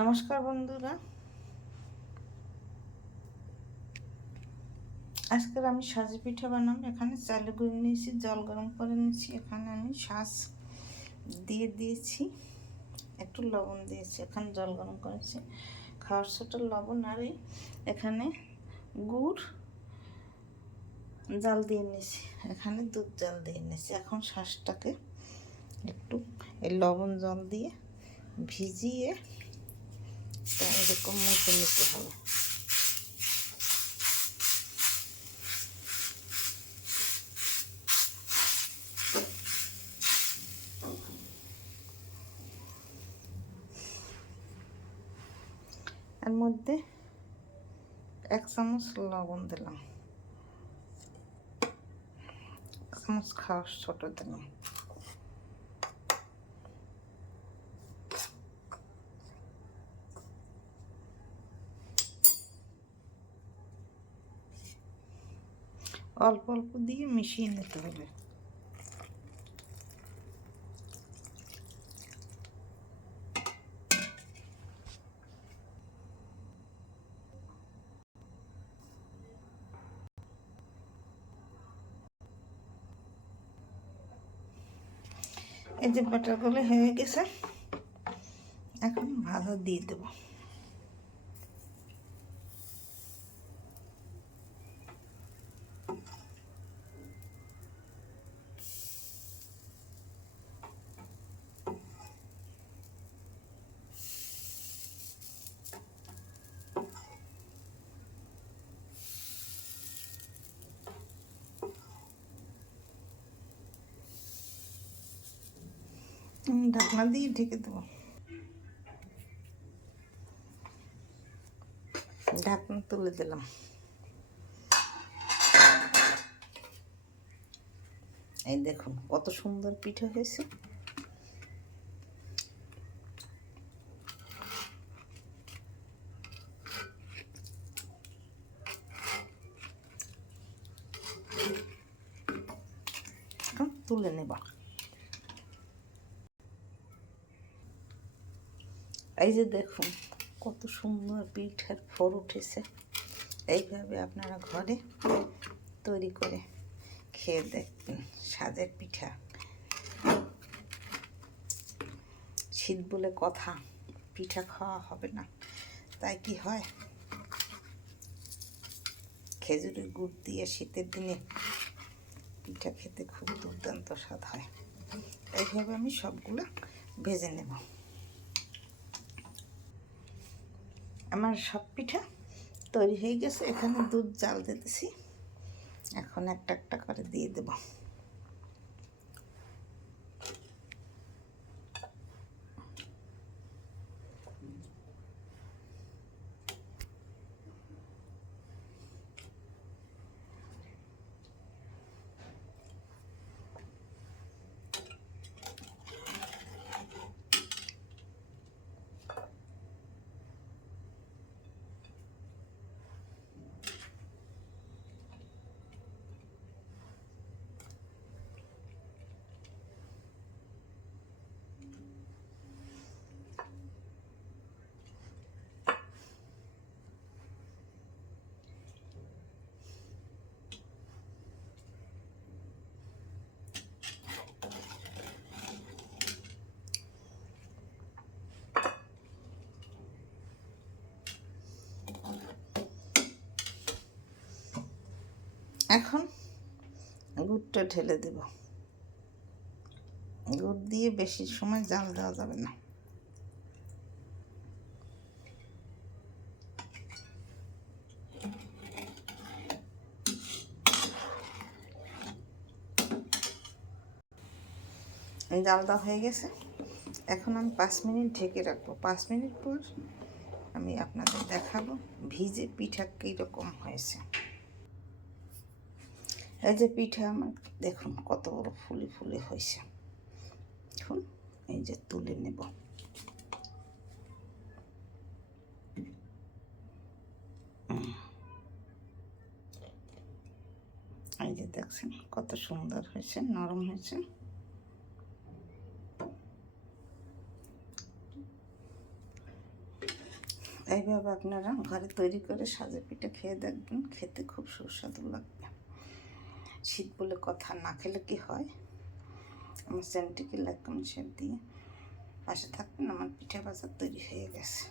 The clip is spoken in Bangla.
নমস্কার বন্ধুরা, আজকের আমি সাজি পিঠা বানাবো। এখানে চাল গুঁড়ো নিয়েছি, জল গরম করে নিয়েছি। এখানে আমি শাঁস দিয়ে দিয়েছি, একটু লবণ দিয়েছি। এখানে জল গরম করেছি, খাওয়ার ছোটো লবণ, আর এখানে গুড় জাল দিয়ে নিয়েছি, এখানে দুধ জাল দিয়ে নিয়েছি। এখন শাঁসটাকে একটু এই লবণ জল দিয়ে ভিজিয়ে এরকম মুছে নিতে হবে। এর মধ্যে 1 চামচ লবণ দিলাম, 1 চামচ খাওয়ার ছোটো দিলাম, অল্প অল্প দিয়ে মিশিয়ে নিতে হবে। এই যে বাটারগুলো হয়ে গেছে, এখন ভাজা দিয়ে দেবো। ঢাকনা দিয়ে ঢেকে দেবো। ঢাকনা তুলে দিলাম। এই দেখুন কত সুন্দর পিঠা হয়েছে। এখন তুলে নেব। এই যে দেখুন কত সুন্দর পিঠার ফোর উঠেছে। এইভাবে আপনারা ঘরে তৈরি করে খেয়ে দেখবেন। সাজের পিঠা, শীত বলে কথা, পিঠা খাওয়া হবে না, তাই কি হয়, খেজুরের গুড় দিয়ে শীতের দিনে পিঠা খেতে খুব দুর্দান্ত স্বাদ হয়। এইভাবে আমি সবগুলো ভেজে নেব। আমার সব পিঠা তৈরি হয়ে গেছে। এখানে দুধ জাল দিতেছি, এখন একটা একটা করে দিয়ে দেব। এখন গুড়টা ঢেলে দেব। গুড় দিয়ে বেশি সময় জাল দেওয়া যাবে না। জাল দেওয়া হয়ে গেছে। এখন আমি 5 মিনিট ঢেকে রাখবো। 5 মিনিট পর আমি আপনাদের দেখাবো ভিজে পিঠা কীরকম হয়েছে। এই যে পিঠা আমার দেখুন কত বড় ফুলে ফুলে হয়েছে। এখন এই যে তুলে নেব। এই যে দেখছেন কত সুন্দর হয়েছে, নরম হয়েছে। এইভাবে আপনারা ঘরে তৈরি করে সাজে পিঠা খেয়ে দেখবেন, খেতে খুব সুস্বাদু লাগবে। শীত বলে কথা, না খেলে কি হয়। আমার চ্যানেলটিকে লাইক কমেন্ট শেয়ার দিয়ে পাশে থাকবেন। আমার পিঠা বাজার তৈরি হয়ে গেছে।